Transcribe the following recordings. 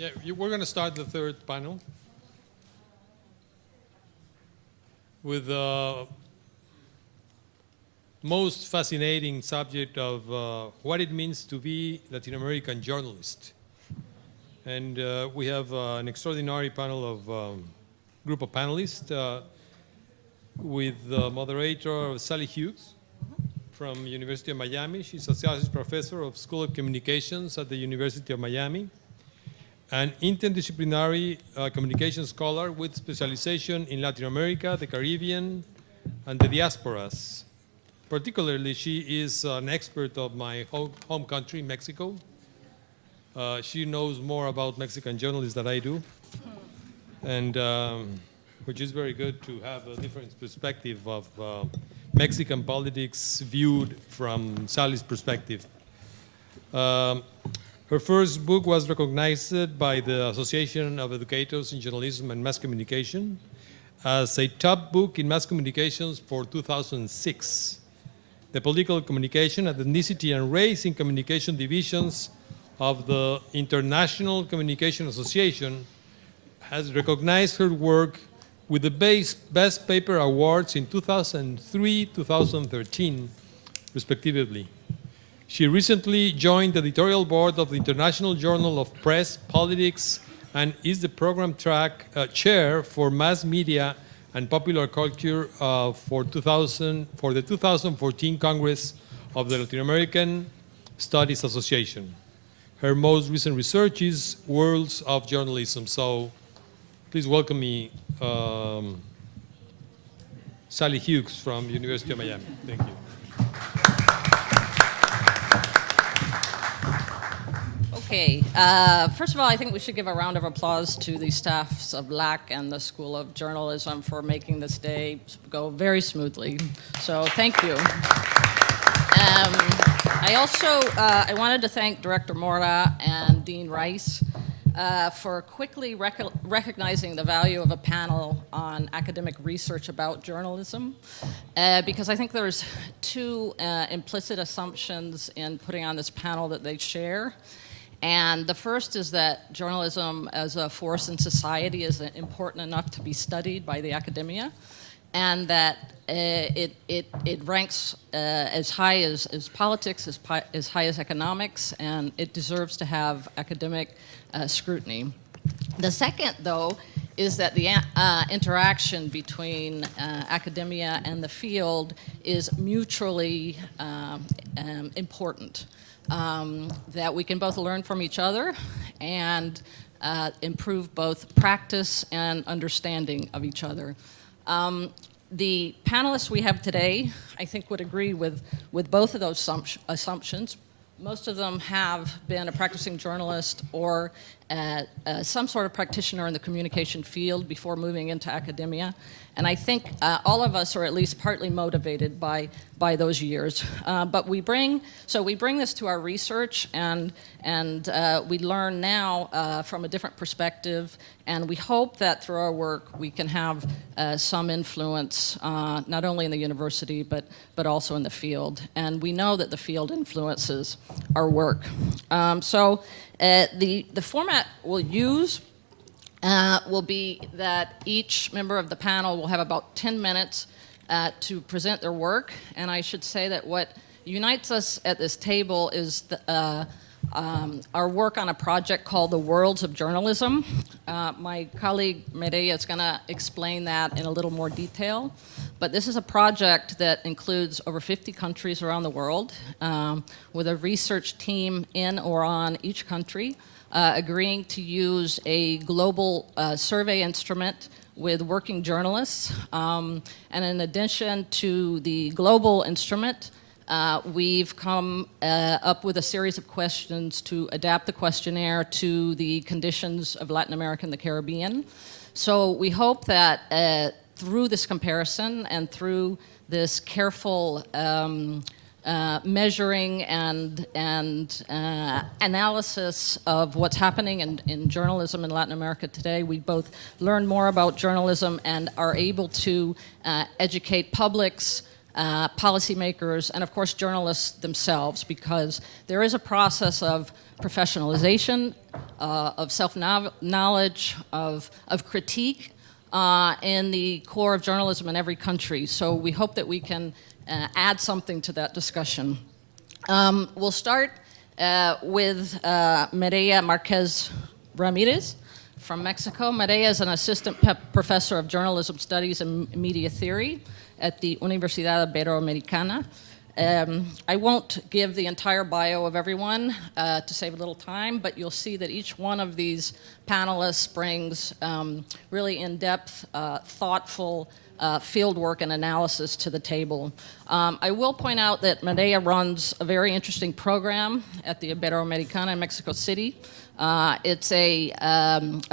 We're going to start the third panel with the most fascinating subject of what it means to be Latin American journalist. And we have an extraordinary panel of group of panelists with the moderator Sallie Hughes from University of Miami. She's associate professor of School of Communications at the University of Miami, an interdisciplinary communication scholar with specialization in Latin America, the Caribbean, and the diasporas. Particularly, she is an expert of my home country, Mexico. She knows more about Mexican journalists than I do, and which is very good to have a different perspective of Mexican politics viewed from Sallie's perspective. Her first book was recognized by the Association of Educators in Journalism and Mass Communication as a top book in mass communications for 2006. The Political Communication, Ethnicity, and Race in Communication divisions of the International Communication Association has recognized her work with the Best Paper Awards in 2003, 2013, respectively. She recently joined the editorial board of the International Journal of Press, Politics, and is the program chair for mass media and popular culture for the 2014 Congress of the Latin American Studies Association. Her most recent research is Worlds of Journalism. So please welcome me, Sallie Hughes from University of Miami. Thank you. Okay, first of all, I think we should give a round of applause to the staffs of LAC and the School of Journalism for making this day go very smoothly. So thank you. I wanted to thank Director Moreira and Dean Rice for quickly recognizing the value of a panel on academic research about journalism, because I think there's two implicit assumptions in putting on this panel that they share. And the first is that journalism as a force in society is important enough to be studied by the academia, and that it ranks as high as politics, as high as economics, and it deserves to have academic scrutiny. The second, though, is that the interaction between academia and the field is mutually important. That we can both learn from each other and improve both practice and understanding of each other. The panelists we have today, I think, would agree with both of those assumptions. Most of them have been a practicing journalist or some sort of practitioner in the communication field before moving into academia. And I think all of us are at least partly motivated by those years. But we bring this to our research, and we learn now from a different perspective, and we hope that through our work we can have some influence, not only in the university, but also in the field. And we know that the field influences our work. The format we'll use will be that each member of the panel will have about 10 minutes to present their work. And I should say that what unites us at this table is our work on a project called the Worlds of Journalism. My colleague Mireya is going to explain that in a little more detail. But this is a project that includes over 50 countries around the world, with a research team in or on each country, agreeing to use a global survey instrument with working journalists. And in addition to the global instrument, we've come up with a series of questions to adapt the questionnaire to the conditions of Latin America and the Caribbean. So we hope that through this comparison and through this careful measuring and analysis of what's happening in journalism in Latin America today, we both learn more about journalism and are able to educate publics, policymakers, and of course journalists themselves, because there is a process of professionalization, of self-knowledge, of critique in the core of journalism in every country. So we hope that we can add something to that discussion. We'll start with Mireya Márquez Ramirez from Mexico. Mireya is an assistant professor of journalism studies and media theory at the Universidad Iberoamericana. I won't give the entire bio of everyone to save a little time, but you'll see that each one of these panelists brings really in-depth, thoughtful fieldwork and analysis to the table. I will point out that Mireya runs a very interesting program at the Iberoamericana in Mexico City. It's a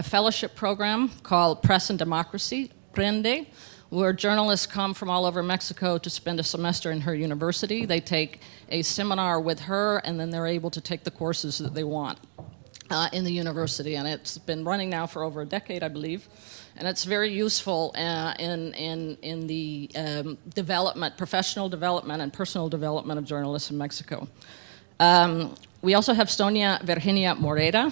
fellowship program called Press and Democracy, PRENDE, where journalists come from all over Mexico to spend a semester in her university. They take a seminar with her, and then they're able to take the courses that they want in the university. And it's been running now for over a decade, I believe. And it's very useful in the development, professional development and personal development of journalists in Mexico. We also have Sônia Virgínia Moreira,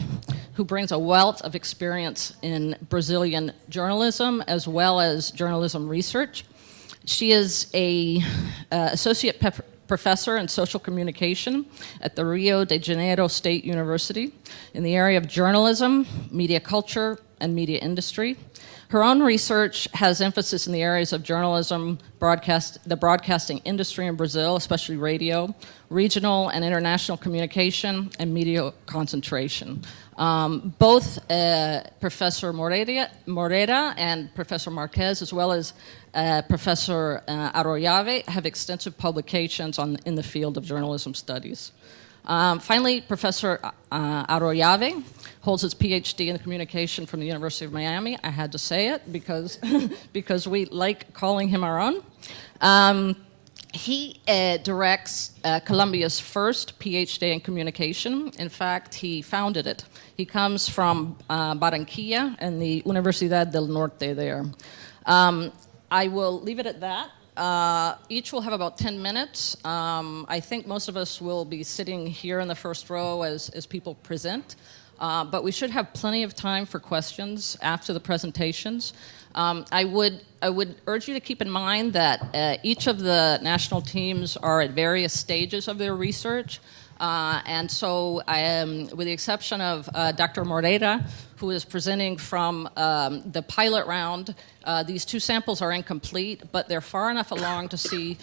who brings a wealth of experience in Brazilian journalism as well as journalism research. She is a associate professor in social communication at the Rio de Janeiro State University in the area of journalism, media culture, and media industry. Her own research has emphasis in the areas of journalism, the broadcasting industry in Brazil, especially radio, regional and international communication, and media concentration. Both Professor Moreira and Professor Márquez, as well as Professor Arroyave, have extensive publications in the field of journalism studies. Finally, Professor Arroyave holds his PhD in communication from the University of Miami. I had to say it because, because we like calling him our own. He directs Colombia's first PhD in communication. In fact, he founded it. He comes from Barranquilla and the Universidad del Norte there. I will leave it at that. Each will have about 10 minutes. I think most of us will be sitting here in the first row as people present, but we should have plenty of time for questions after the presentations. I would urge you to keep in mind that each of the national teams are at various stages of their research. And so, with the exception of Dr. Moreira, who is presenting from the pilot round, these two samples are incomplete, but they're far enough along to see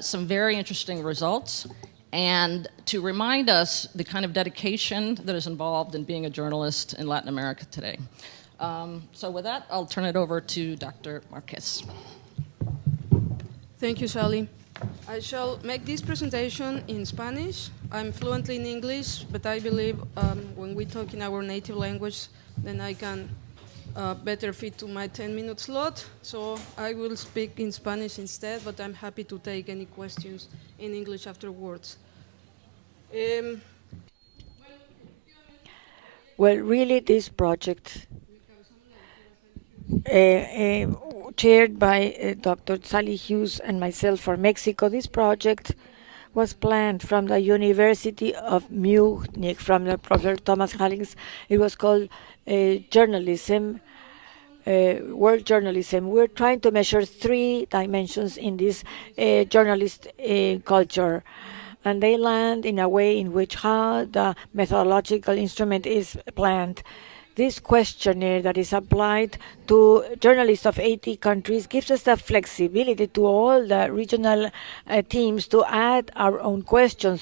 some very interesting results and to remind us the kind of dedication that is involved in being a journalist in Latin America today. So with that, I'll turn it over to Dr. Márquez. Thank you, Sallie. I shall make this presentation in Spanish. I'm fluently in English, but I believe when we talk in our native language, then I can better fit to my 10-minute slot. So I will speak in Spanish instead, but I'm happy to take any questions in English afterwards. Well, really, this project, chaired by Dr. Sallie Hughes and myself for Mexico, this project was planned from the University of Munich, from the Professor Thomas Halling's. It was called journalism, world journalism. We're trying to measure 3 dimensions in this journalist culture. And they land in a way in which how the methodological instrument is planned. This questionnaire that is applied to journalists of 80 countries gives us the flexibility to all the regional teams to add our own questions,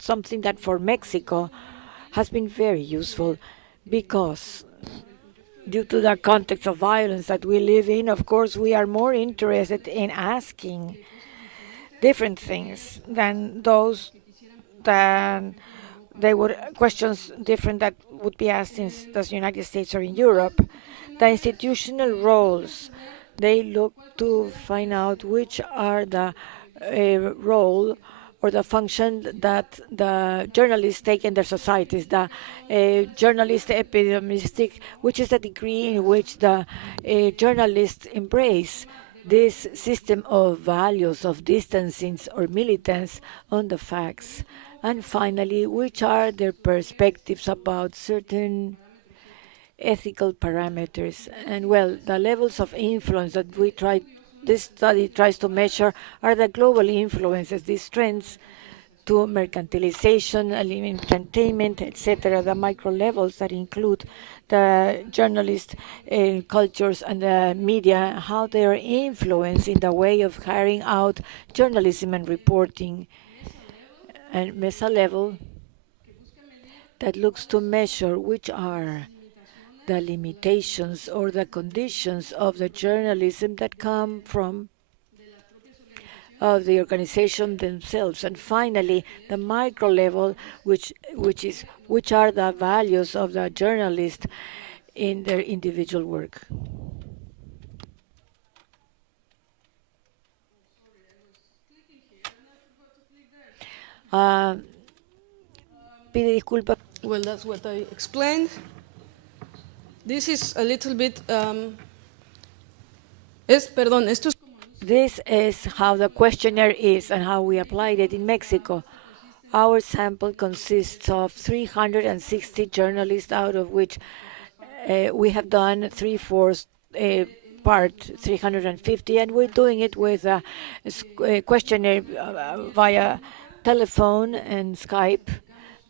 something that for Mexico has been very useful because due to the context of violence that we live in, of course, we are more interested in asking different things than those that they were questions different that would be asked in the United States or in Europe. The institutional roles, they look to find out which are the role or the function that the journalists take in their societies, the journalist epidemiologistic, which is the degree in which the journalists embrace this system of values, of distancing or militance on the facts. And finally, which are their perspectives about certain ethical parameters? And well, the levels of influence that this study tries to measure are the global influences, these trends to mercantilization, entertainment, etc., the micro levels that include the journalist cultures and the media, how they are influencing the way of carrying out journalism and reporting. And mesa level that looks to measure which are the limitations or the conditions of the journalism that come from of the organization themselves. And finally, the micro level, which are the values of the journalist in their individual work. Pide disculpas. Well, that's what I explained. This is a little bit. This is how the questionnaire is and how we applied it in Mexico. Our sample consists of 360 journalists, out of which we have done 3/4 part 350, and we're doing it with a questionnaire via telephone and Skype,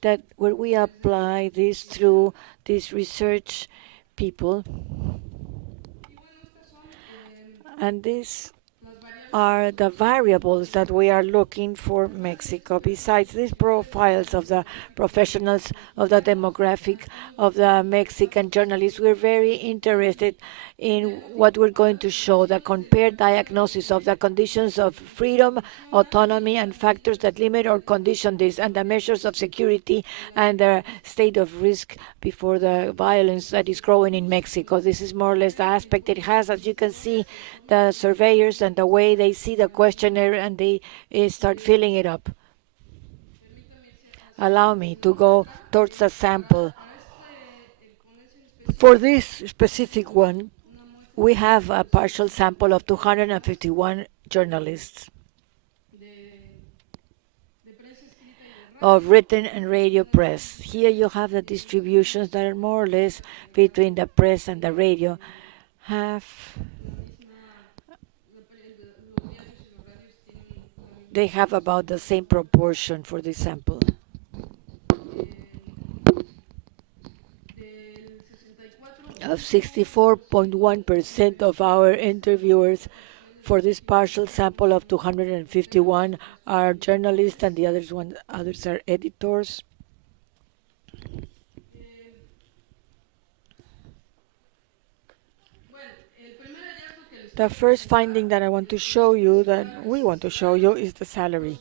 that where we apply this through these research people. And these are the variables that we are looking for Mexico. Besides these profiles of the professionals, of the demographic, of the Mexican journalists, we're very interested in what we're going to show, the compared diagnosis of the conditions of freedom, autonomy, and factors that limit or condition this, and the measures of security and the state of risk before the violence that is growing in Mexico. This is more or less the aspect it has. As you can see, the surveyors and the way they see the questionnaire and they start filling it up. Allow me to go towards the sample. For this specific one, we have a partial sample of 251 journalists of written and radio press. Here you have the distributions that are more or less between the press and the radio. They have about the same proportion for this sample. Of 64.1% of our interviewers for this partial sample of 251 are journalists, and the others are editors. The first finding that we want to show you is the salary.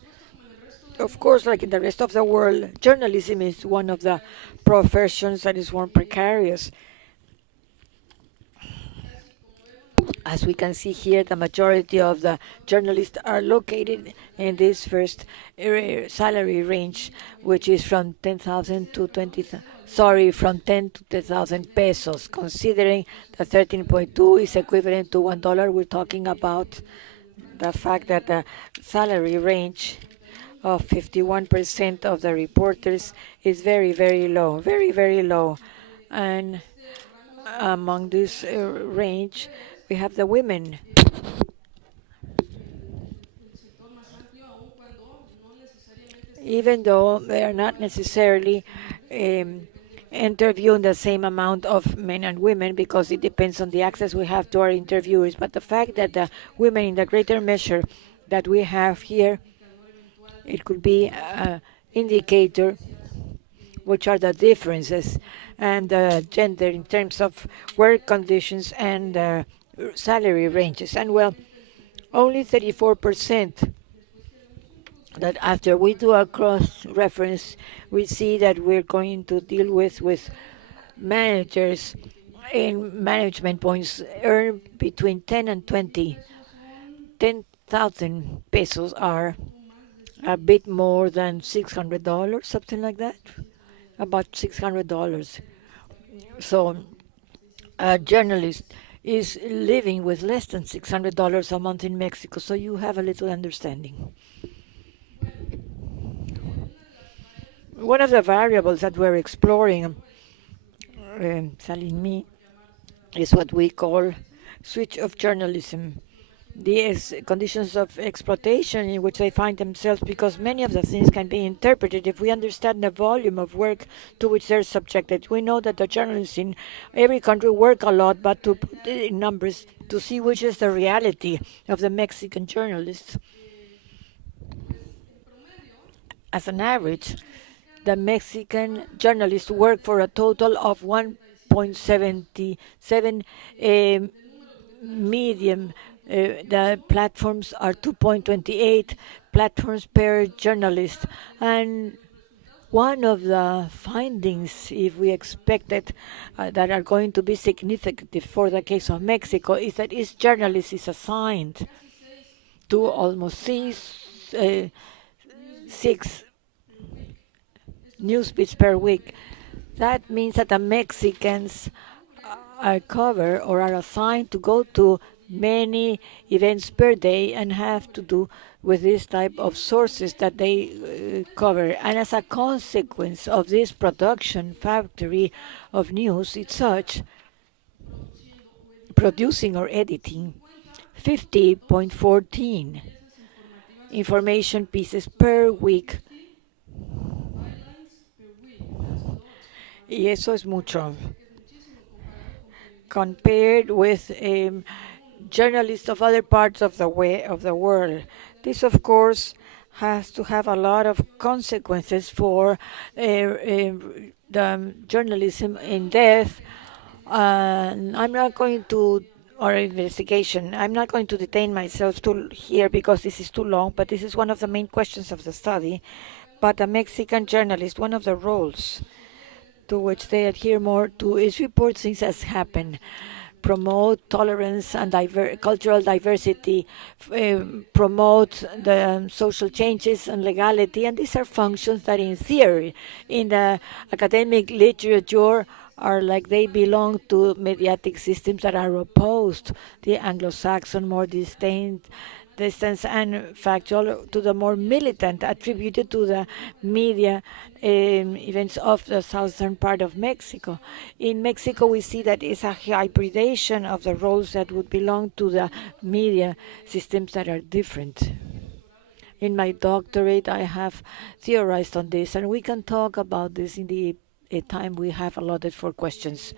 Of course, like in the rest of the world, journalism is one of the professions that is more precarious. As we can see here, the majority of the journalists are located in this first salary range, which is from 10,000 to 20,000. From 10 to 10,000 pesos. Considering that 13.2 is equivalent to $1, we're talking about the fact that the salary range of 51% of the reporters is very, very low, very, very low. And among this range, we have the women. Even though they are not necessarily interviewing the same amount of men and women, because it depends on the access we have to our interviewers. But the fact that the women, in the greater measure that we have here, it could be an indicator which are the differences and gender in terms of work conditions and salary ranges. And well, only 34%. That after we do a cross-reference, we see that we're going to deal with managers in management points earn between 10 and 20. 10,000 pesos are a bit more than $600, something like that, about $600. So a journalist is living with less than $600 a month in Mexico, so you have a little understanding. One of the variables that we're exploring, Sallie and me, is what we call switch of journalism. These conditions of exploitation in which they find themselves, because many of the things can be interpreted if we understand the volume of work to which they're subjected. We know that the journalists in every country work a lot, but to put it in numbers, to see which is the reality of the Mexican journalists. As an average, the Mexican journalists work for a total of 1.77 medium. The platforms are 2.28 platforms per journalist. And one of the findings, if we expect it, that are going to be significant for the case of Mexico, is that each journalist is assigned to almost six news beats per week. That means that the Mexicans are covered or are assigned to go to many events per day and have to do with this type of sources that they cover. And as a consequence of this production factory of news, it's such, producing or editing 50.14 information pieces per week. Y eso es mucho. Compared with journalists of other parts of the world. This, of course, has to have a lot of consequences for the journalism in depth. I'm not going to, or investigation, I'm not going to detain myself here because this is too long, but this is one of the main questions of the study. But a Mexican journalist, one of the roles to which they adhere more to is report things as happen, promote tolerance and cultural diversity, promote the social changes and legality. And these are functions that in theory, in the academic literature, are like they belong to mediatic systems that are opposed, the Anglo-Saxon, more distant and factual, to the more militant, attributed to the media events of the southern part of Mexico. In Mexico, we see that it's a hybridization of the roles that would belong to the media systems that are different. In my doctorate, I have theorized on this, and we can talk about this in the time we have allotted for questions.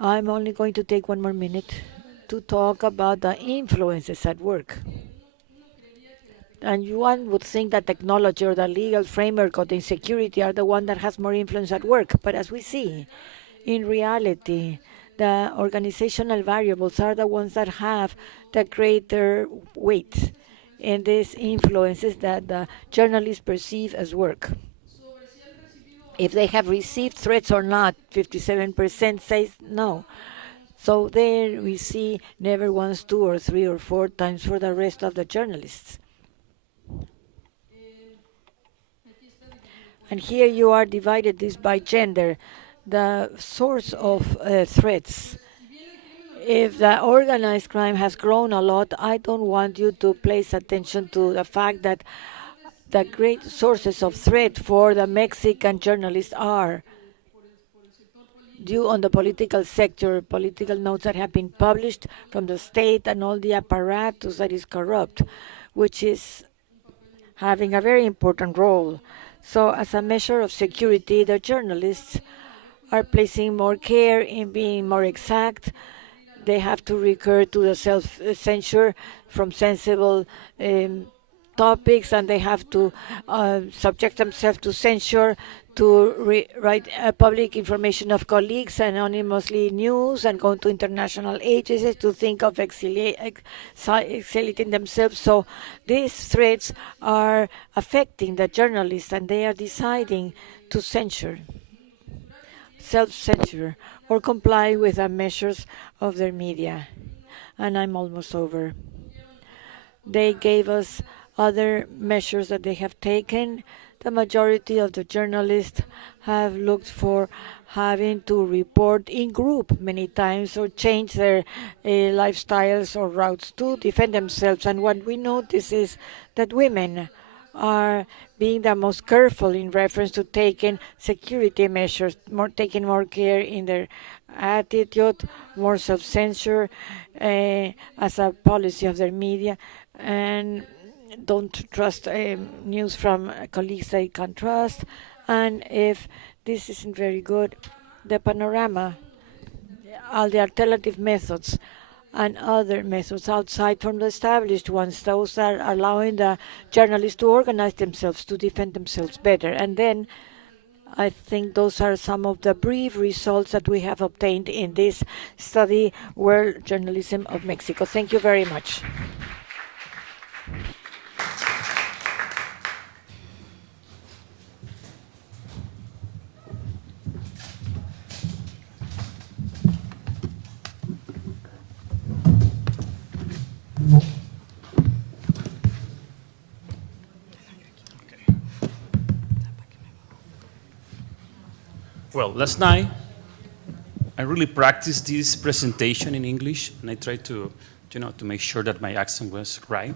I'm only going to take 1 more minute to talk about the influences at work. And one would think that technology or the legal framework or the insecurity are the one that has more influence at work. But as we see, in reality, the organizational variables are the ones that have the greater weight in these influences that the journalists perceive as work. If they have received threats or not, 57% says no. So there we see never once, 2 or 3 or 4 times for the rest of the journalists. And here you are divided this by gender, the source of threats. If the organized crime has grown a lot, I don't want you to place attention to the fact that the great sources of threat for the Mexican journalists are due on the political sector, political notes that have been published from the state and all the apparatus that is corrupt, which is having a very important role. So as a measure of security, the journalists are placing more care in being more exact. They have to recur to the self-censure from sensible topics, and they have to subject themselves to censure, to write public information of colleagues, anonymously news, and go to international agencies to think of exiliating themselves. So these threats are affecting the journalists, and they are deciding to censure, self-censure, or comply with the measures of their media. And I'm almost over. They gave us other measures that they have taken. The majority of the journalists have looked for having to report in group many times or change their lifestyles or routes to defend themselves. And what we notice is that women are being the most careful in reference to taking security measures, taking more care in their attitude, more self-censure as a policy of their media, and don't trust news from colleagues they can trust. And if this isn't very good, the panorama, all the alternative methods and other methods outside from the established ones, those are allowing the journalists to organize themselves, to defend themselves better. And then I think those are some of the brief results that we have obtained in this study, World Journalism of Mexico. Thank you very much. Well, last night, I really practiced this presentation in English, and I tried to make sure that my accent was right.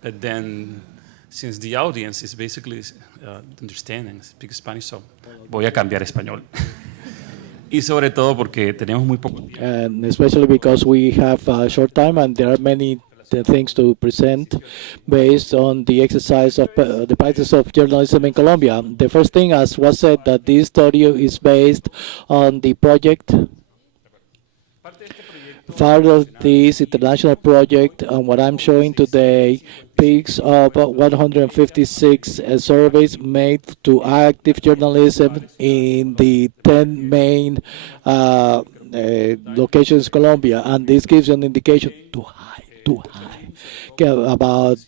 But then, since the audience is basically understanding, speak Spanish, so voy a cambiar a español. Y sobre todo porque tenemos muy poco tiempo. And especially because we have a short time and there are many things to present based on the exercise of the practice of journalism in Colombia. The first thing, as was said, that this study is based on the project. Part of this international project, and what I'm showing today, picks up 156 surveys made to active journalism in the 10 main locations in Colombia, and this gives an indication too high about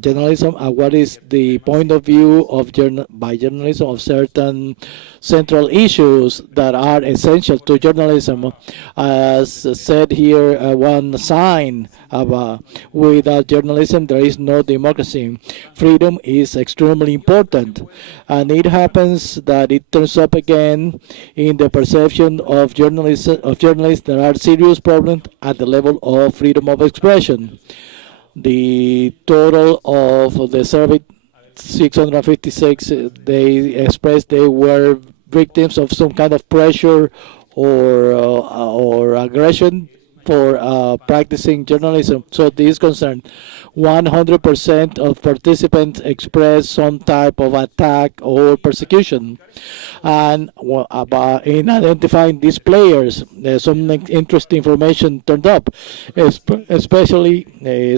journalism and what is the point of view of by journalism of certain central issues that are essential to journalism. As said here, one sign of without journalism there is no democracy. Freedom is extremely important, and it happens that it turns up again in the perception of journalists. There are serious problems at the level of freedom of expression. The total of the survey, 656, they expressed they were victims of some kind of pressure or aggression for practicing journalism. So this concern, 100% of participants expressed some type of attack or persecution. And in identifying these players, some interesting information turned up, especially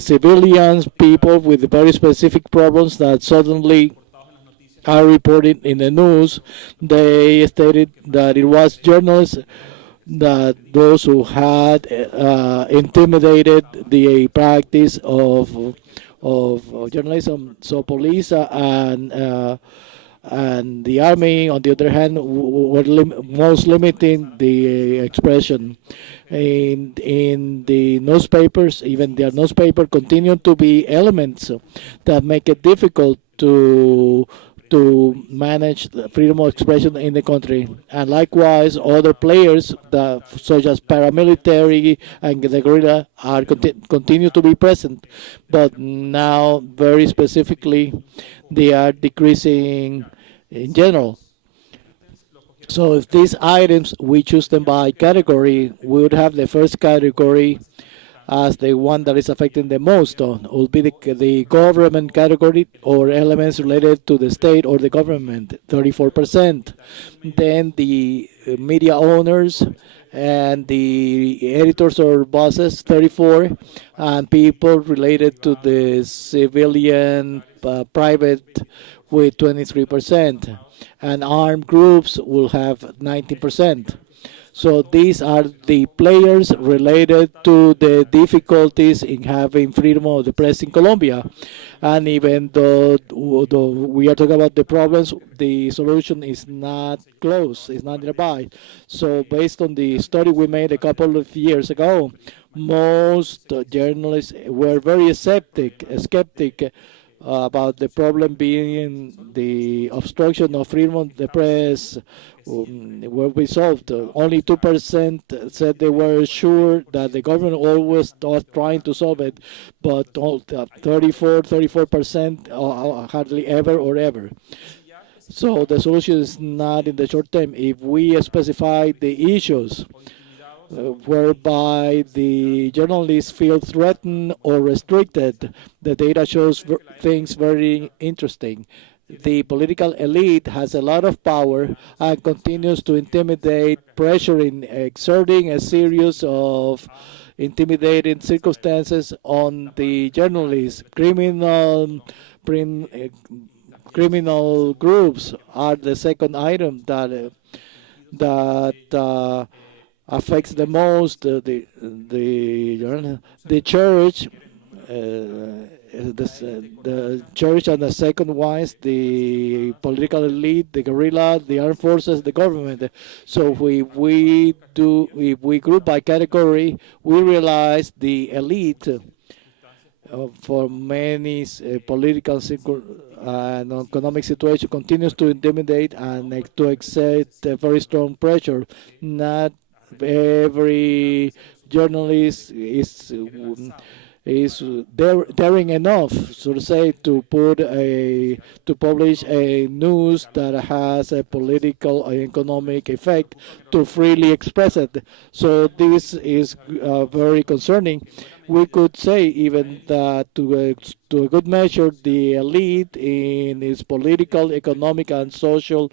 civilians, people with very specific problems that suddenly are reported in the news. They stated that it was journalists, that those who had intimidated the practice of journalism. So police and the army, on the other hand, were most limiting the expression. In the newspapers, even their newspaper, continue to be elements that make it difficult to manage the freedom of expression in the country. And likewise, other players, such as paramilitary and the guerrilla, are continue to be present, but now very specifically, they are decreasing in general. So if these items, we choose them by category, we would have the first category as the one that is affecting the most will be the government category or elements related to the state or the government, 34%. Then the media owners and the editors or bosses, 34%, and people related to the civilian private with 23%, and armed groups will have 19%. So these are the players related to the difficulties in having freedom of the press in Colombia. And even though we are talking about the problems, the solution is not close, it's not nearby. So based on the study we made a couple of years ago, most journalists were very skeptic about the problem being the obstruction of freedom of the press were resolved. Only 2% said they were sure that the government always was trying to solve it, but 34% hardly ever or ever. So the solution is not in the short term. If we specify the issues whereby the journalists feel threatened or restricted, the data shows things very interesting. The political elite has a lot of power and continues to intimidate, pressuring, exerting a series of intimidating circumstances on the journalists. Criminal groups are the second item that affects the most the church, the church, and the second wise the political elite, the guerrilla, the armed forces, the government. So if we group by category, we realize the elite for many political and economic situation continues to intimidate and to exert very strong pressure. Not every journalist is daring enough, so to say, to publish a news that has a political and economic effect to freely express it. So this is very concerning. We could say even that to a good measure, the elite in its political, economic, and social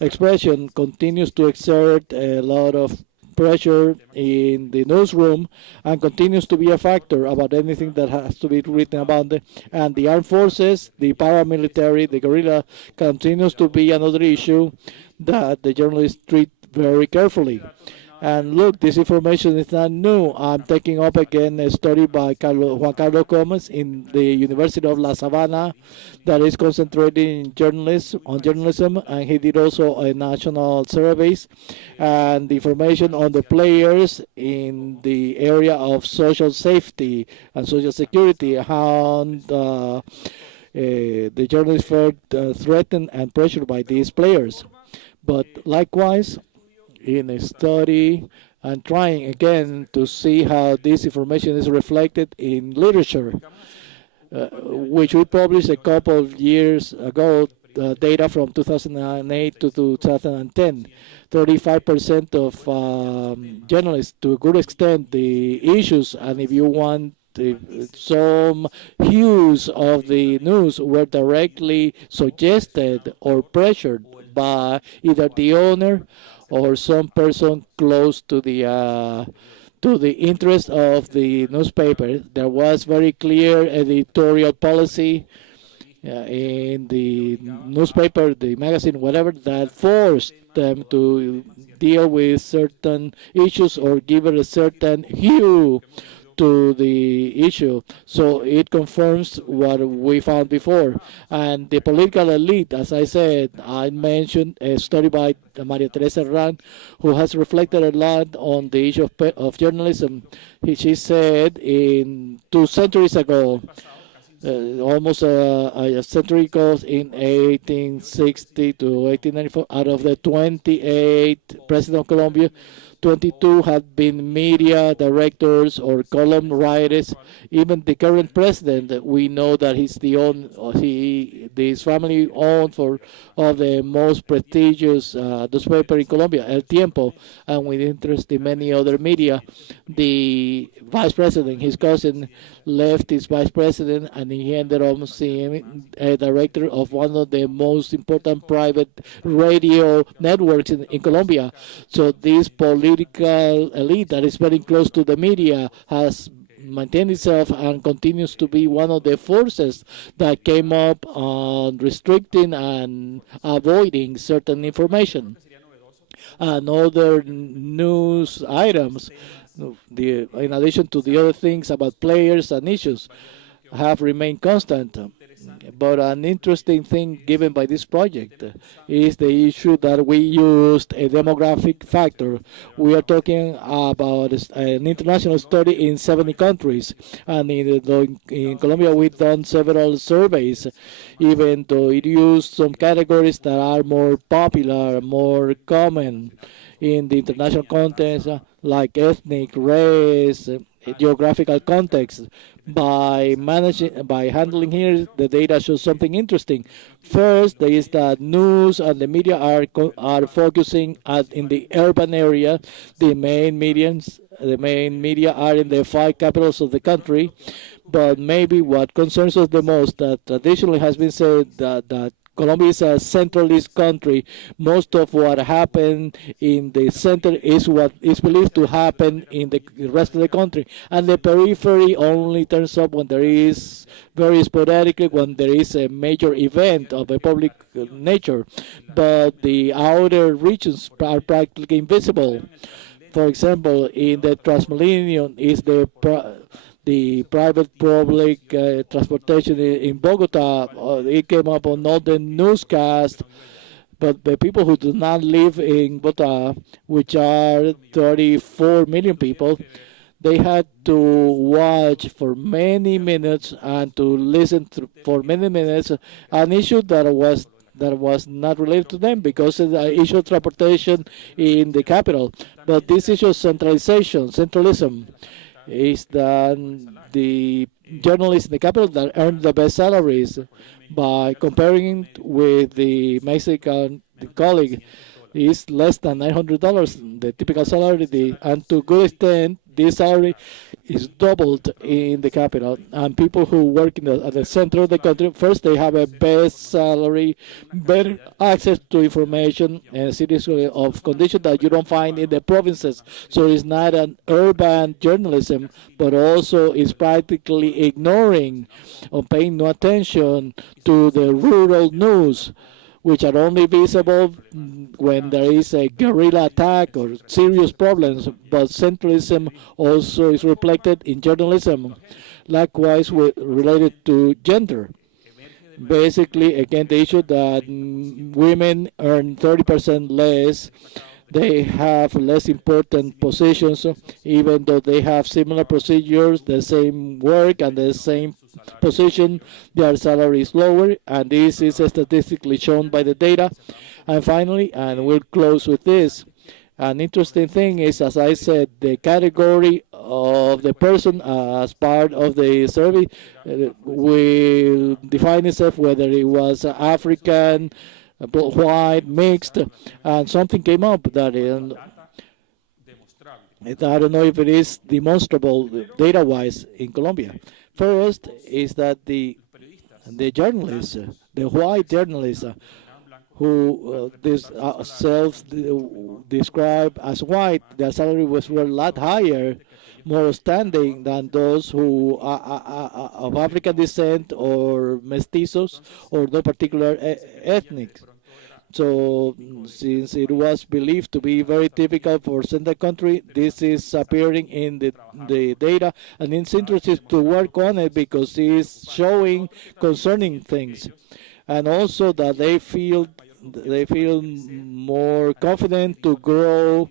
expression continues to exert a lot of pressure in the newsroom and continues to be a factor about anything that has to be written about it. And the armed forces, the paramilitary, the guerrilla continues to be another issue that the journalists treat very carefully. And look, this information is not new. I'm taking up again a study by Juan Carlos Gomez in the University of La Sabana that is concentrating on journalism, and he did also a national surveys and the information on the players in the area of social safety and social security, how the journalists felt threatened and pressured by these players. But likewise, in a study and trying again to see how this information is reflected in literature, which we published a couple of years ago, data from 2008 to 2010. 35% of journalists, to a good extent, the issues, and if you want some hues of the news were directly suggested or pressured by either the owner or some person close to the interest of the newspaper. There was very clear editorial policy in the newspaper, the magazine, whatever, that forced them to deal with certain issues or give it a certain hue to the issue. So it confirms what we found before. And the political elite, as I said, I mentioned a study by Maria Teresa Herrán, who has reflected a lot on the issue of journalism. She said 2 centuries ago, almost a century ago, in 1860 to 1894, out of the 28 presidents of Colombia, 22 have been media directors or column writers. Even the current president, we know that his family owned for of the most prestigious newspaper in Colombia, El Tiempo, and with interest in many other media. The vice president, his cousin, left his vice president, and he ended up being a director of one of the most important private radio networks in Colombia. So this political elite that is very close to the media has maintained itself and continues to be one of the forces that came up on restricting and avoiding certain information. And other news items, in addition to the other things about players and issues, have remained constant. But an interesting thing given by this project is the issue that we used a demographic factor. We are talking about an international study in 70 countries, and in Colombia we've done several surveys, even though it used some categories that are more popular, more common in the international context, like ethnic, race, geographical context. By handling here, the data shows something interesting. First, there is that news and the media are focusing in the urban area. The main media are in the 5 capitals of the country. But maybe what concerns us the most, that traditionally has been said that Colombia is a centralist country. Most of what happened in the center is what is believed to happen in the rest of the country. And the periphery only turns up when there is very sporadically, when there is a major event of a public nature. But the outer regions are practically invisible. For example, in the Transmilenio is the private-public transportation in Bogota. It came up on all the newscasts, but the people who do not live in Bogota, which are 34 million people, they had to watch for many minutes and to listen for many minutes an issue that was not related to them, because of the issue of transportation in the capital. But this issue of centralism, is that the journalists in the capital that earn the best salaries, by comparing it with the Mexican colleague, is less than $900, the typical salary, and to good extent, this salary is doubled in the capital. And people who work at the center of the country, first they have a best salary, better access to information, and cities of condition that you don't find in the provinces. So it's not an urban journalism, but also is practically ignoring or paying no attention to the rural news, which are only visible when there is a guerrilla attack or serious problems, but centralism also is reflected in journalism. Likewise, related to gender. Basically, again, the issue that women earn 30% less, they have less important positions, even though they have similar procedures, the same work, and the same position, their salary is lower, and this is statistically shown by the data. And finally, and we'll close with this, an interesting thing is, as I said, the category of the person as part of the survey will define itself, whether it was African, white, mixed, and something came up that I don't know if it is demonstrable data-wise in Colombia. First is that the journalists, the white journalists, who self-describe as white, their salary were a lot higher, more outstanding than those who are of African descent or mestizos or no particular ethnic. So since it was believed to be very typical for central country, this is appearing in the data, and it's interesting to work on it because it's showing concerning things, and also that they feel more confident to grow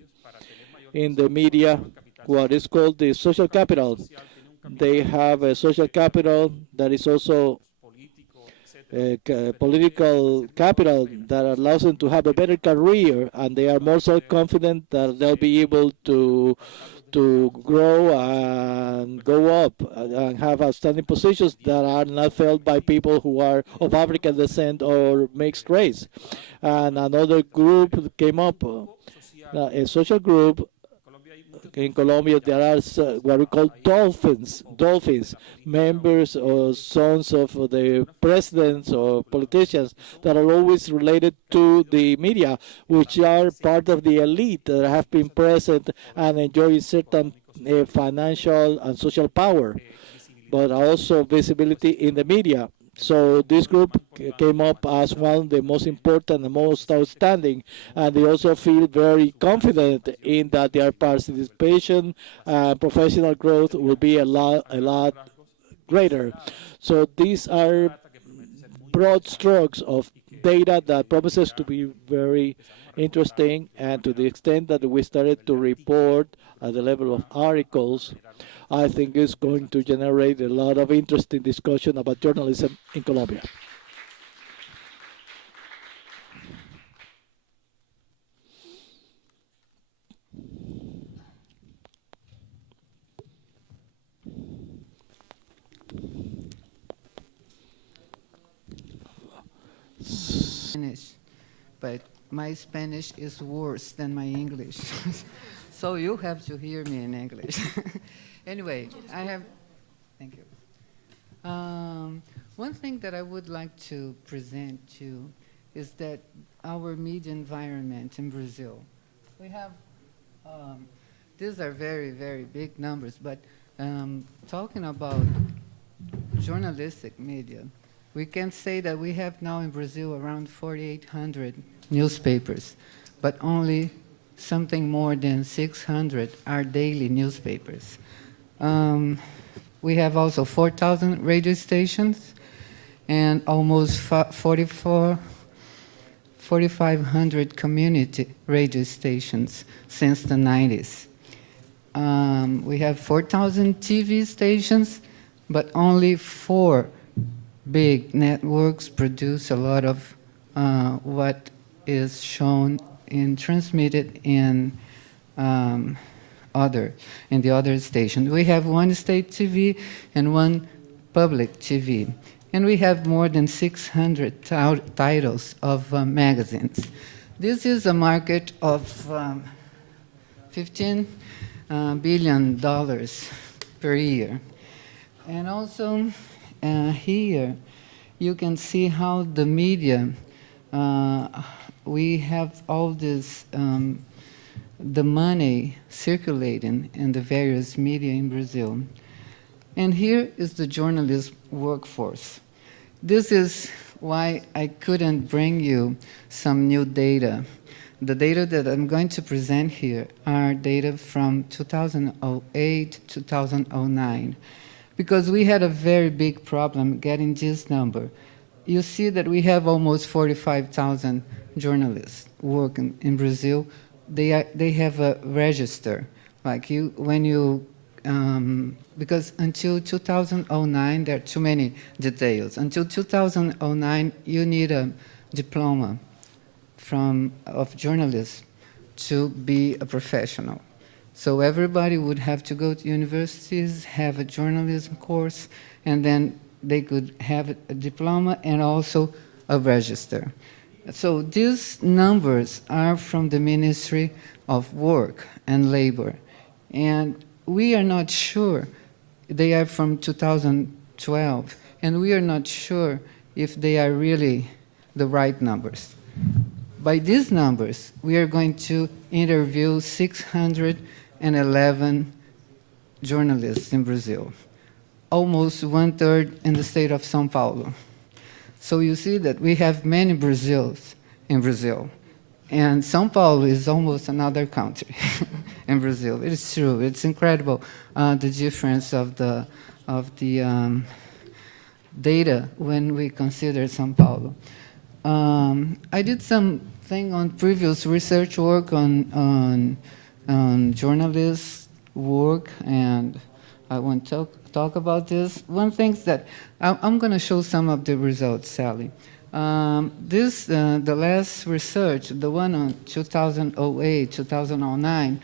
in the media, what is called the social capital. They have a social capital that is also political capital that allows them to have a better career, and they are more self-confident that they'll be able to grow and go up and have outstanding positions that are not filled by people who are of African descent or mixed race. And another group came up, a social group. In Colombia, there are what we call dolphins, members or sons of the presidents or politicians that are always related to the media, which are part of the elite that have been present and enjoy certain financial and social power, but also visibility in the media. So this group came up as one of the most important and most outstanding, and they also feel very confident in that their participation and professional growth will be a lot greater. So these are broad strokes of data that promises to be very interesting, and to the extent that we started to report at the level of articles, I think it's going to generate a lot of interesting discussion about journalism in Colombia. Spanish, but my Spanish is worse than my English. So you have to hear me in English. Anyway, thank you. One thing that I would like to present to you is that our media environment in Brazil, we have, these are very, very big numbers, but talking about journalistic media, we can say that we have now in Brazil around 4,800 newspapers, but only something more than 600 are daily newspapers. We have also 4,000 radio stations and almost 4,500 community radio stations since the 90s. We have 4,000 TV stations, but only 4 big networks produce a lot of what is shown and transmitted in the other station. We have one state TV and one public TV. And we have more than 600 titles of magazines. This is a market of $15 billion per year. And also here you can see how the media, we have all this, the money circulating in the various media in Brazil. And here is the journalist workforce. This is why I couldn't bring you some new data. The data that I'm going to present here are data from 2008, 2009, because we had a very big problem getting this number. You see that we have almost 45,000 journalists working in Brazil. They have a register, like you, when you, because until 2009, there are too many details. Until 2009, you need a diploma of journalism to be a professional. So everybody would have to go to universities, have a journalism course, and then they could have a diploma and also a register. So these numbers are from the Ministry of Work and Labor. And we are not sure. They are from 2012, and we are not sure if they are really the right numbers. By these numbers, we are going to interview 611 journalists in Brazil, almost 1/3 in the state of São Paulo. So you see that we have many Brazils in Brazil. And São Paulo is almost another country in Brazil. It is true. It's incredible, the difference of the data when we consider São Paulo. I did something on previous research work on journalist work, and I want to talk about this. One thing that I'm going to show some of the results, Sallie. The last research, the one on 2008, 2009,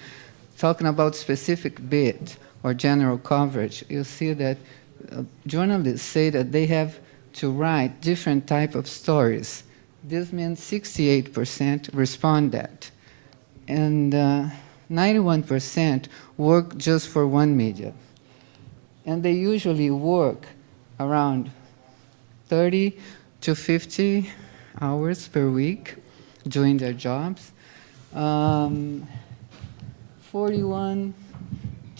talking about specific bit or general coverage, you'll see that journalists say that they have to write different type of stories. This means 68% respond that. And 91% work just for one media. And they usually work around 30 to 50 hours per week doing their jobs. 41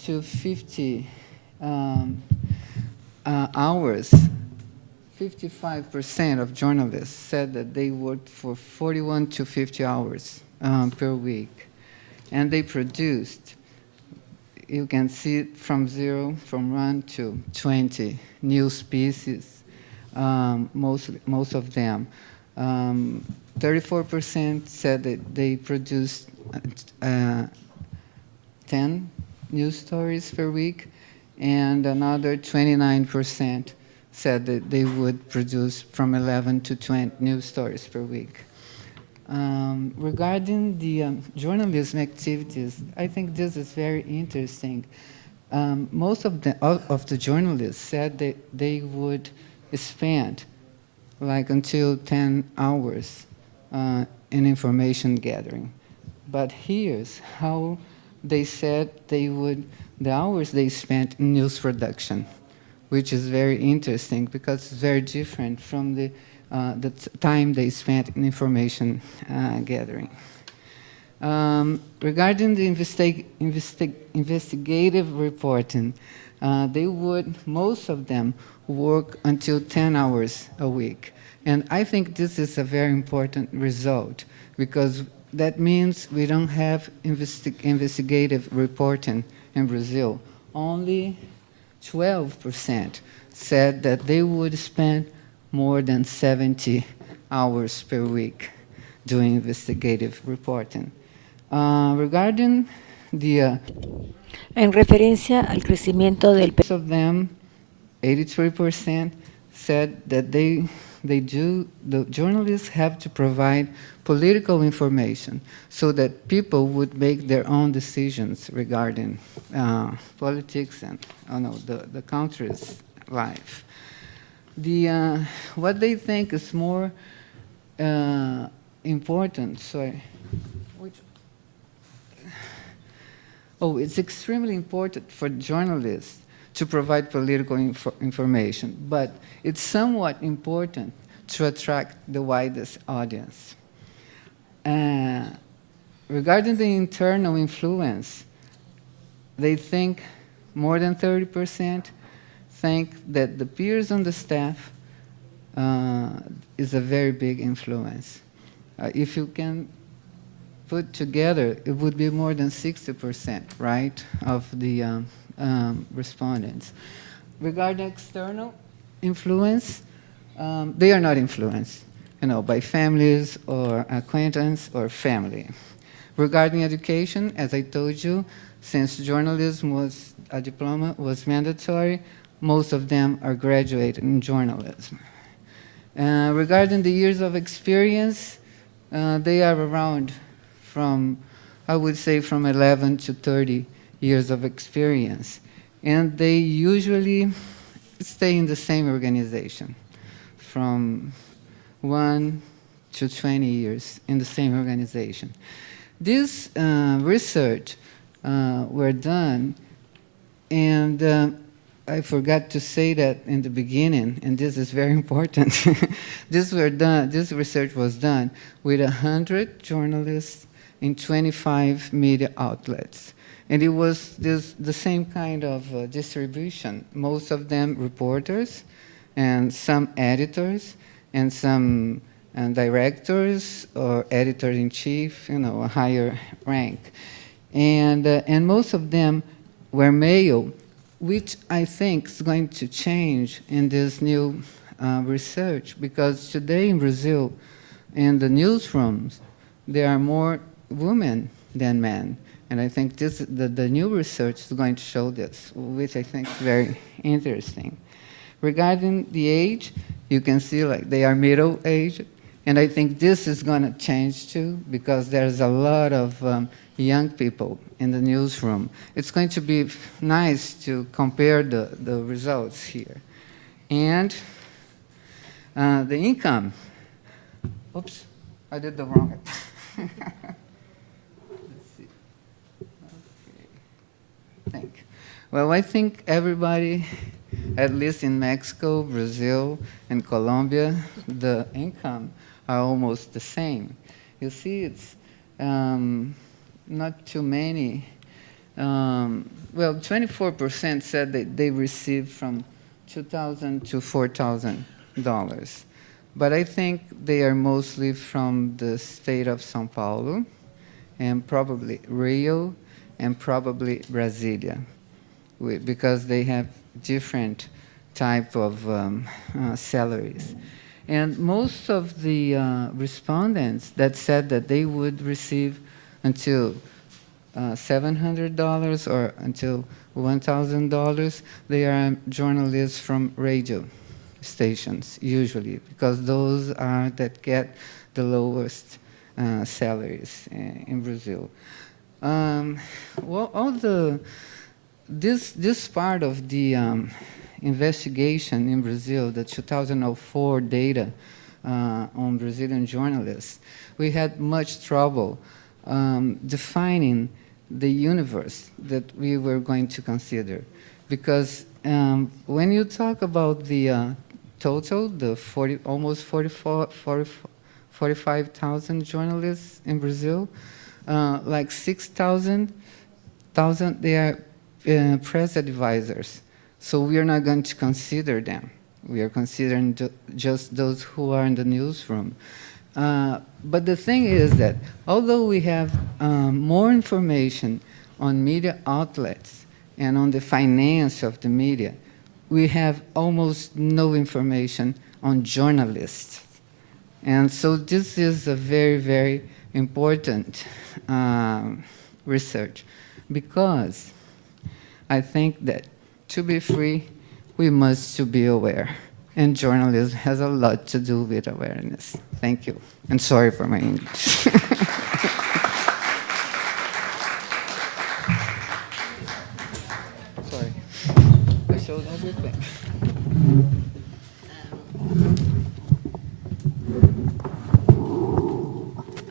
to 50 hours. 55% of journalists said that they worked for 41 to 50 hours per week. And they produced, you can see from 1 to 20 new species, most of them. 34% said that they produced 10 news stories per week, and another 29% said that they would produce from 11 to 20 news stories per week. Regarding the journalism activities, I think this is very interesting. Most of the journalists said that they would spend like until 10 hours in information gathering. But here's how they said they would, the hours they spent in news production, which is very interesting because it's very different from the time they spent in information gathering. Regarding the investigative reporting, they would, most of them, work until 10 hours a week. And I think this is a very important result because that means we don't have investigative reporting in Brazil. Only 12% said that they would spend more than 70 hours per week doing investigative reporting. Regarding the En referencia al crecimiento del of them, 83% said that the journalists have to provide political information so that people would make their own decisions regarding politics and the country's life. What they think is more important, it's extremely important for journalists to provide political information, but it's somewhat important to attract the widest audience. Regarding the internal influence, they think more than 30% think that the peers on the staff is a very big influence. If you can put together, it would be more than 60%, right, of the respondents. Regarding external influence, they are not influenced, by families or acquaintance or family. Regarding education, as I told you, since journalism was a diploma was mandatory, most of them are graduated in journalism. Regarding the years of experience, they are around from, I would say, from 11 to 30 years of experience. And they usually stay in the same organization, from 1 to 20 years in the same organization. This research were done, and I forgot to say that in the beginning, and this is very important. This research was done with 100 journalists in 25 media outlets. And it was the same kind of distribution. Most of them reporters, and some editors, and some directors or editor-in-chief, a higher rank. And most of them were male, which I think is going to change in this new research, because today in Brazil, in the newsrooms, there are more women than men. And I think the new research is going to show this, which I think is very interesting. Regarding the age, you can see like they are middle-aged, and I think this is going to change too, because there's a lot of young people in the newsroom. It's going to be nice to compare the results here. And the income. Oops, I did the wrong. Let's see. Okay. Well, I think everybody, at least in Mexico, Brazil, and Colombia, the income are almost the same. You see, it's not too many. Well, 24% said that they received from $2,000 to $4,000. But I think they are mostly from the state of São Paulo, and probably Rio, and probably Brasilia, because they have different type of salaries. And most of the respondents that said that they would receive until $700 or until $1,000, they are journalists from radio stations, usually, because those are that get the lowest salaries in Brazil. Well, this part of the investigation in Brazil, the 2004 data on Brazilian journalists, we had much trouble defining the universe that we were going to consider. Because when you talk about the total, the almost 45,000 journalists in Brazil, like 6,000, they are press advisors. So we are not going to consider them. We are considering just those who are in the newsroom. But the thing is that although we have more information on media outlets and on the finance of the media, we have almost no information on journalists. And so this is a very, very important research, because I think that to be free, we must to be aware. And journalism has a lot to do with awareness. Thank you. And sorry for my English. Sorry. I showed everything.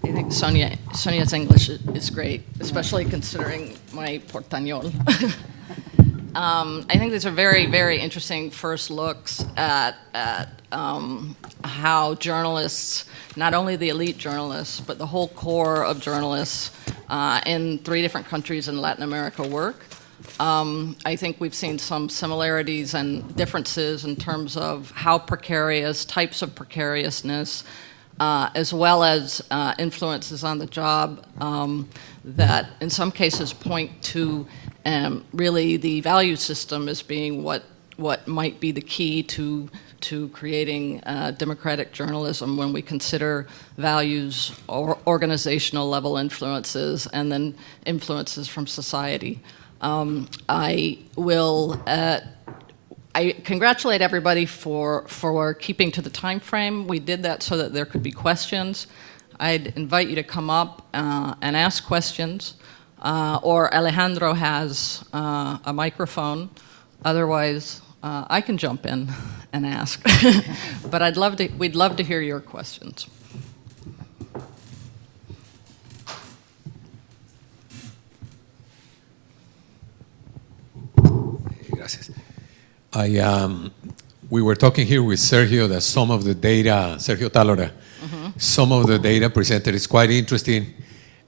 I think Sonia's English is great, especially considering my portañol. I think these are very, very interesting first looks at how journalists, not only the elite journalists, but the whole core of journalists in 3 different countries in Latin America work. I think we've seen some similarities and differences in terms of how precarious, types of precariousness, as well as influences on the job that in some cases point to really the value system as being what might be the key to creating democratic journalism when we consider values or organizational level influences and then influences from society. I congratulate everybody for keeping to the time frame. We did that so that there could be questions. I'd invite you to come up and ask questions. Or Alejandro has a microphone. Otherwise, I can jump in and ask. But we'd love to hear your questions. Gracias. We were talking here with Sergio that some of the data, Sergio Talora, some of the data presented is quite interesting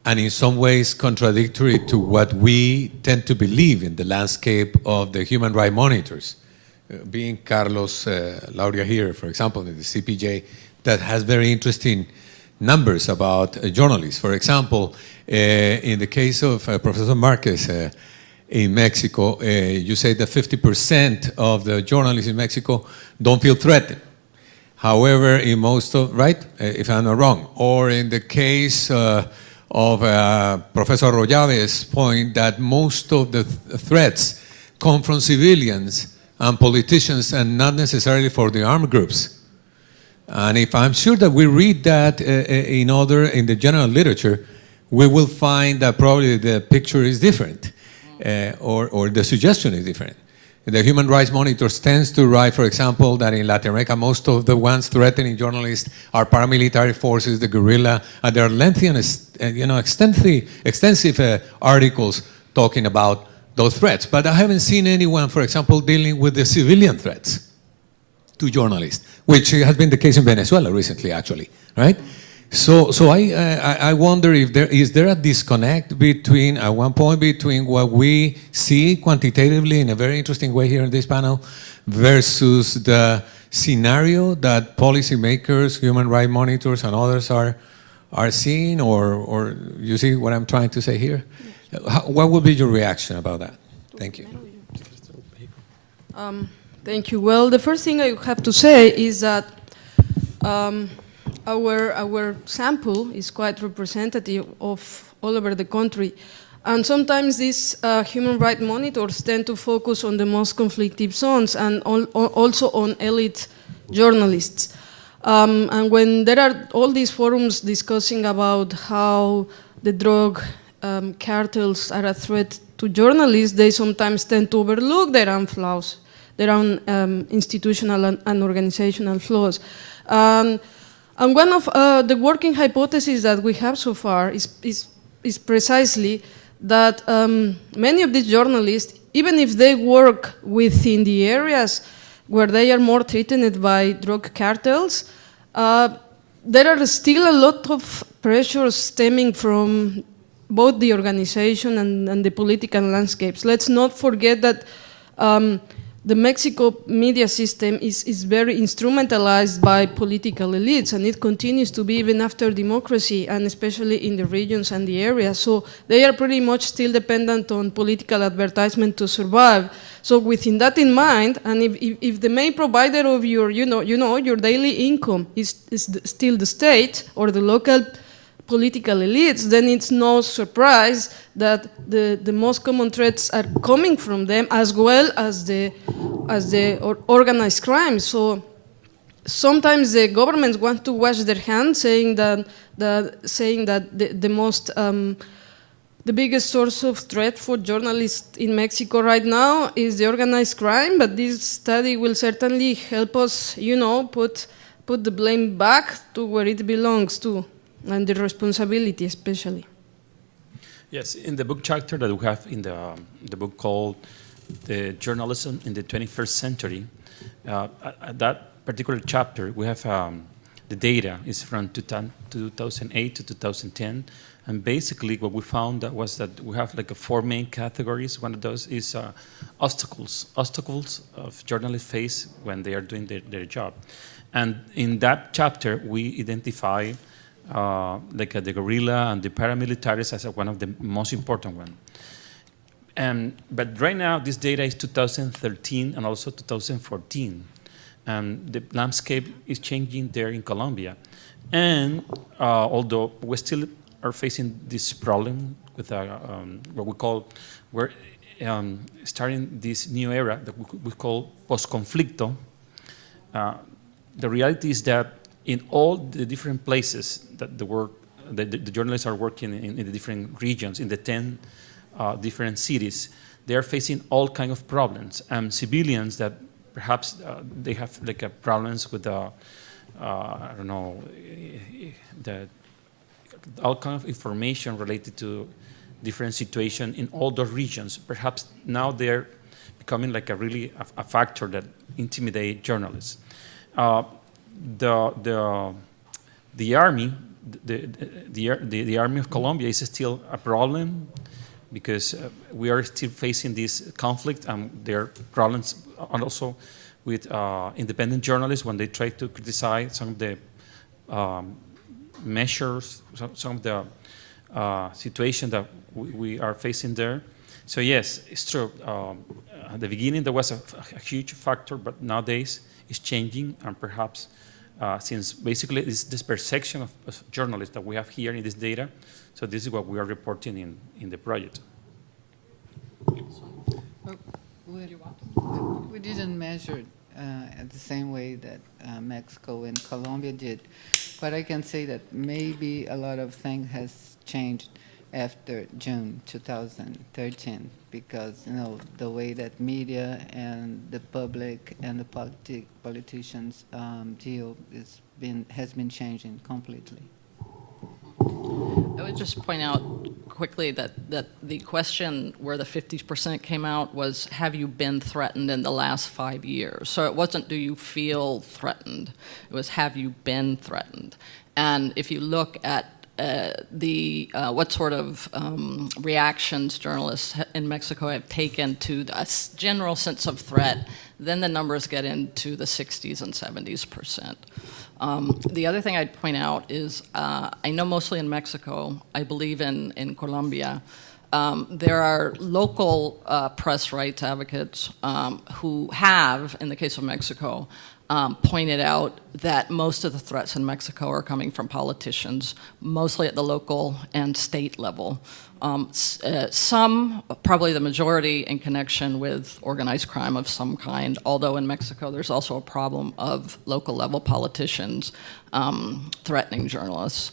and in some ways contradictory to what we tend to believe in the landscape of the human rights monitors. Being Carlos Lauria here, for example, in the CPJ, that has very interesting numbers about journalists. For example, in the case of Professor Márquez in Mexico, you say that 50% of the journalists in Mexico don't feel threatened. However, in most of, right, if I'm not wrong, or in the case of Professor Arroyave's point that most of the threats come from civilians and politicians and not necessarily for the armed groups. And if I'm sure that we read that in the general literature, we will find that probably the picture is different or the suggestion is different. The Human Rights Monitors tends to write, for example, that in Latin America, most of the ones threatening journalists are paramilitary forces, the guerrilla, and there are lengthy and extensive articles talking about those threats. But I haven't seen anyone, for example, dealing with the civilian threats to journalists, which has been the case in Venezuela recently, actually, right? So I wonder if is there a disconnect between, at one point, between what we see quantitatively in a very interesting way here in this panel versus the scenario that policymakers, human rights monitors, and others are seeing, or you see what I'm trying to say here? What would be your reaction about that? Thank you. Thank you. Well, the first thing I have to say is that our sample is quite representative of all over the country. And sometimes these human rights monitors tend to focus on the most conflictive zones and also on elite journalists. And when there are all these forums discussing about how the drug cartels are a threat to journalists, they sometimes tend to overlook their own flaws, their own institutional and organizational flaws. And one of the working hypotheses that we have so far is precisely that many of these journalists, even if they work within the areas where they are more threatened by drug cartels, there are still a lot of pressures stemming from both the organization and the political landscapes. Let's not forget that the Mexico media system is very instrumentalized by political elites, and it continues to be even after democracy, and especially in the regions and the areas. So they are pretty much still dependent on political advertisement to survive. So within that in mind, and if the main provider of your, your daily income is still the state or the local political elites, then it's no surprise that the most common threats are coming from them, as well as the organized crime. So sometimes the governments want to wash their hands, saying that the most the biggest source of threat for journalists in Mexico right now is the organized crime. But this study will certainly help us, put the blame back to where it belongs to, and the responsibility especially. Yes, in the book chapter that we have in the book called The Journalism in the 21st Century, that particular chapter, we have the data is from 2008 to 2010, and basically what we found was that we have like 4 main categories. One of those is obstacles of journalists face when they are doing their job. And in that chapter, we identify the guerrilla and the paramilitaries as one of the most important ones. But right now, this data is 2013 and also 2014. And the landscape is changing there in Colombia. And although we still are facing this problem with what we call, we're starting this new era that we call post-conflicto, the reality is that in all the different places that the journalists are working in the different regions, in the 10 different cities, they are facing all kinds of problems. Civilians that perhaps they have problems with I don't know, all kind of information related to different situations in all those regions. Perhaps now they're becoming like a factor that intimidate journalists. The army, the army of Colombia is still a problem because we are still facing this conflict, and there are problems also with independent journalists when they try to criticize some of the measures, some of the situation that we are facing there. So yes, it's true. At the beginning there was a huge factor, but nowadays it's changing, and perhaps since basically it's this perception of journalists that we have here in this data, so this is what we are reporting in the project. We didn't measure at the same way that Mexico and Colombia did, but I can say that maybe a lot of things has changed after June 2013, because the way that media and the public and the politicians deal has been changing completely. I would just point out quickly that the question where the 50% came out was, have you been threatened in the last 5 years? So it wasn't, do you feel threatened? It was, have you been threatened? And if you look at what sort of reactions journalists in Mexico have taken to a general sense of threat, then the numbers get into the 60s and 70%. The other thing I'd point out is I know mostly in Mexico, I believe in Colombia, there are local press rights advocates who have, in the case of Mexico, pointed out that most of the threats in Mexico are coming from politicians, mostly at the local and state level. Some, probably the majority, in connection with organized crime of some kind, although in Mexico there's also a problem of local level politicians threatening journalists.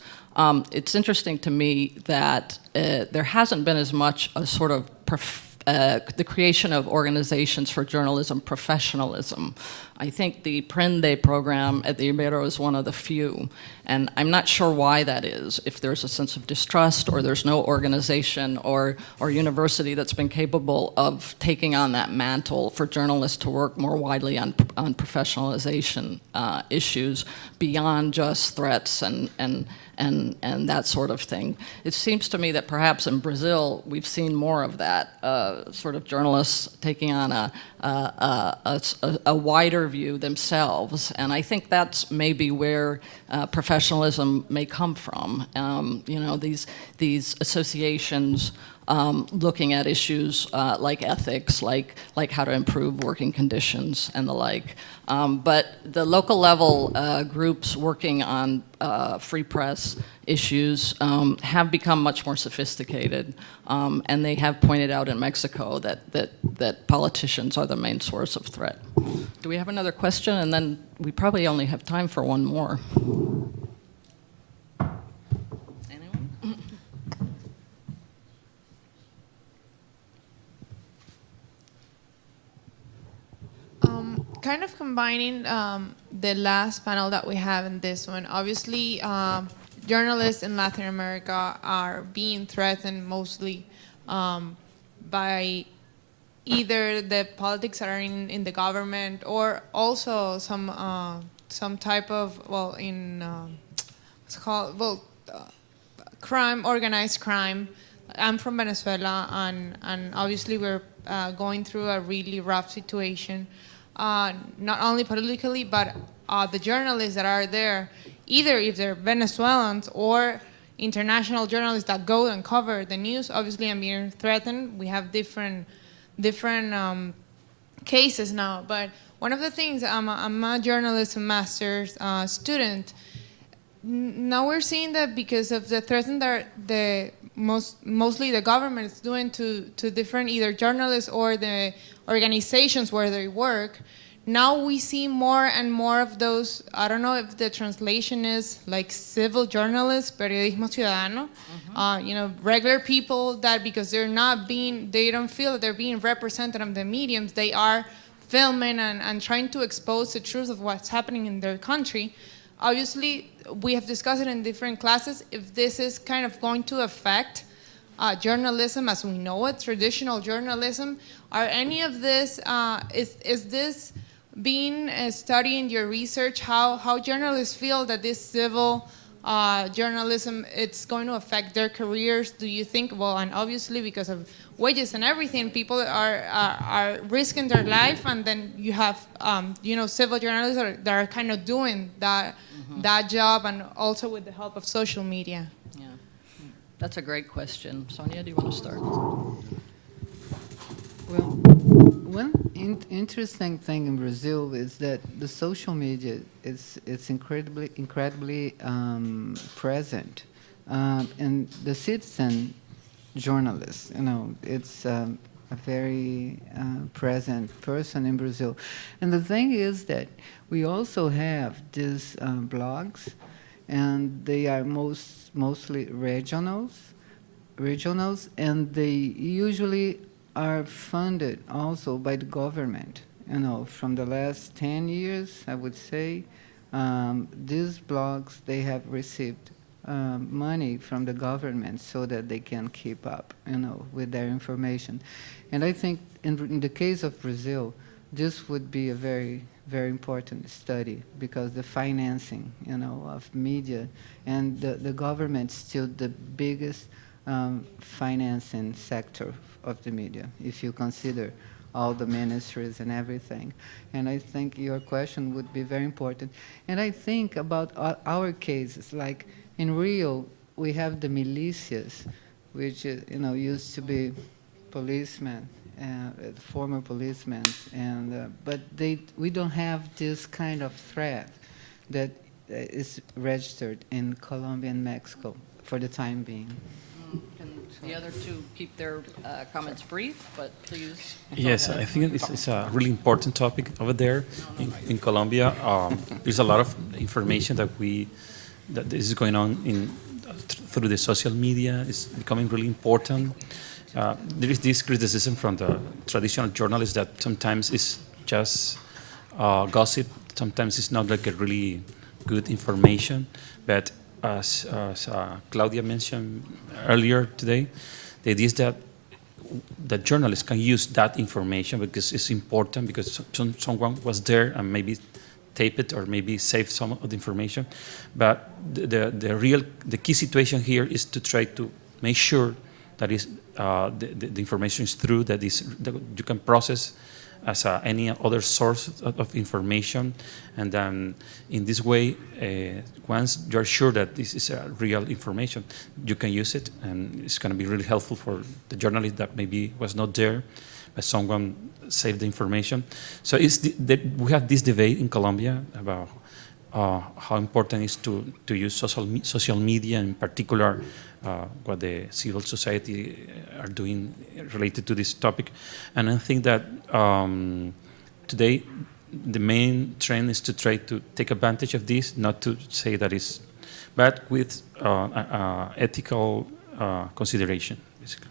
It's interesting to me that there hasn't been as much a sort of the creation of organizations for journalism professionalism. I think the Prende program at the Ibero is one of the few, and I'm not sure why that is. If there's a sense of distrust, or there's no organization or university that's been capable of taking on that mantle for journalists to work more widely on professionalization issues beyond just threats and that sort of thing. It seems to me that perhaps in Brazil we've seen more of that, sort of journalists taking on a wider view themselves, and I think that's maybe where professionalism may come from. You know, these associations looking at issues like ethics, like how to improve working conditions and the like. But the local level groups working on free press issues have become much more sophisticated, and they have pointed out in Mexico that politicians are the main source of threat. Do we have another question? And then we probably only have time for one more. Anyone? Kind of combining the last panel that we have and this one. Obviously, journalists in Latin America are being threatened mostly by either the politics that are in the government, or also some type of, well, in what's it called, well, crime, organized crime. I'm from Venezuela, and obviously we're going through a really rough situation. Not only politically, but the journalists that are there, either if they're Venezuelans or international journalists that go and cover the news, obviously are being threatened. We have different cases now. But one of the things, I'm a journalism master's student. Now we're seeing that because of the threats that mostly the government is doing to different either journalists or the organizations where they work, now we see more and more of those, I don't know if the translation is like civil journalists, periodismo ciudadano, you know, regular people that because they don't feel that they're being represented on the mediums, they are filming and trying to expose the truth of what's happening in their country. Obviously, we have discussed it in different classes, if this is kind of going to affect journalism as we know it, traditional journalism. Are any of this, is this being studied in your research, how journalists feel that this civil journalism, it's going to affect their careers? Do you think, well, and obviously because of wages and everything, people are risking their life, and then you have, you know, civil journalists that are kind of doing that job, and also with the help of social media? Yeah, that's a great question. Sônia, do you want to start? Well, one interesting thing in Brazil is that the social media it's incredibly present, and the citizen journalist, you know, it's a very present person in Brazil. And the thing is that we also have these blogs, and they are mostly regionals, and they usually are funded also by the government. You know, from the last 10 years, I would say, these blogs, they have received money from the government so that they can keep up, you know, with their information. And I think in the case of Brazil, this would be a very, very important study, because the financing, you know, of media, and the government's still the biggest financing sector of the media, if you consider all the ministries and everything. And I think your question would be very important. And I think about our cases, like in Rio, we have the militias which used to be policemen, former policemen, but we don't have this kind of threat that is registered in Colombia and Mexico for the time being. Can the other two keep their comments brief, but please? Yes, I think it's a really important topic over there in Colombia. There's a lot of information that is going on through the social media. It's becoming really important. There is this criticism from the traditional journalists that sometimes it's just gossip. Sometimes it's not like a really good information. But as Claudia mentioned earlier today, the idea is that the journalists can use that information because it's important, because someone was there and maybe tape it or maybe save some of the information. But the key situation here is to try to make sure that the information is true, that you can process as any other source of information. And then in this way, once you're sure that this is real information, you can use it, and it's going to be really helpful for the journalist that maybe was not there, but someone saved the information. So we have this debate in Colombia about how important it is to use social media, in particular what the civil society are doing related to this topic. And I think that today the main trend is to try to take advantage of this, not to say that it's bad, with ethical consideration, basically.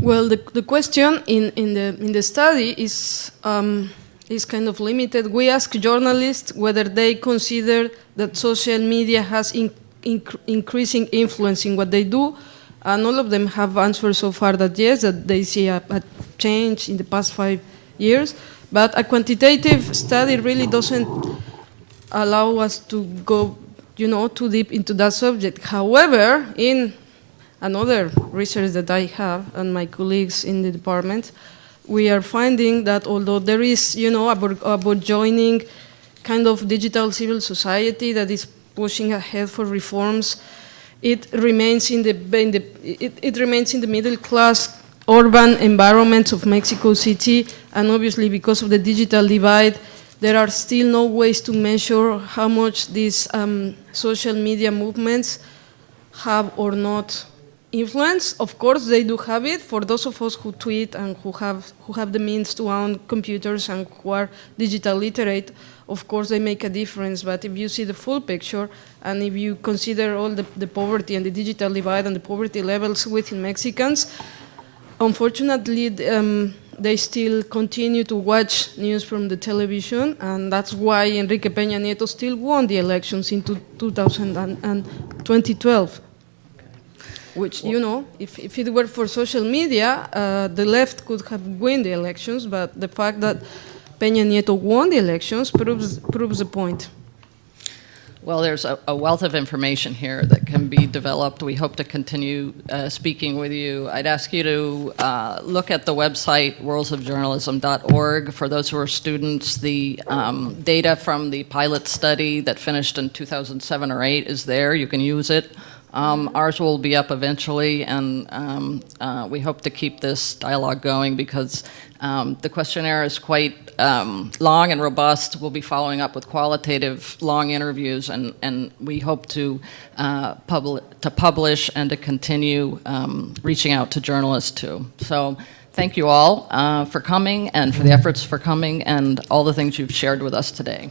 Well, the question in the study is kind of limited. We ask journalists whether they consider that social media has increasing influence in what they do, and all of them have answered so far that yes, that they see a change in the past 5 years. But a quantitative study really doesn't allow us to go, too deep into that subject. However, in another research that I have and my colleagues in the department, we are finding that although there is, about joining kind of digital civil society that is pushing ahead for reforms, it remains in the middle class urban environments of Mexico City, and obviously because of the digital divide, there are still no ways to measure how much these social media movements have or not influence. Of course, they do have it. For those of us who tweet and who have the means to own computers and who are digital literate, of course, they make a difference. But if you see the full picture, and if you consider all the poverty and the digital divide and the poverty levels within Mexicans, unfortunately, they still continue to watch news from the television, and that's why Enrique Peña Nieto still won the elections in 2012. Which, if it were for social media, the left could have won the elections, but the fact that Peña Nieto won the elections proves the point. Well, there's a wealth of information here that can be developed. We hope to continue speaking with you. I'd ask you to look at the website, worldsofjournalism.org. For those who are students, the data from the pilot study that finished in 2007 or 8 is there. You can use it. Ours will be up eventually, and we hope to keep this dialogue going because the questionnaire is quite long and robust. We'll be following up with qualitative long interviews, and we hope to publish and to continue reaching out to journalists too. So thank you all for coming and for the efforts for coming and all the things you've shared with us today.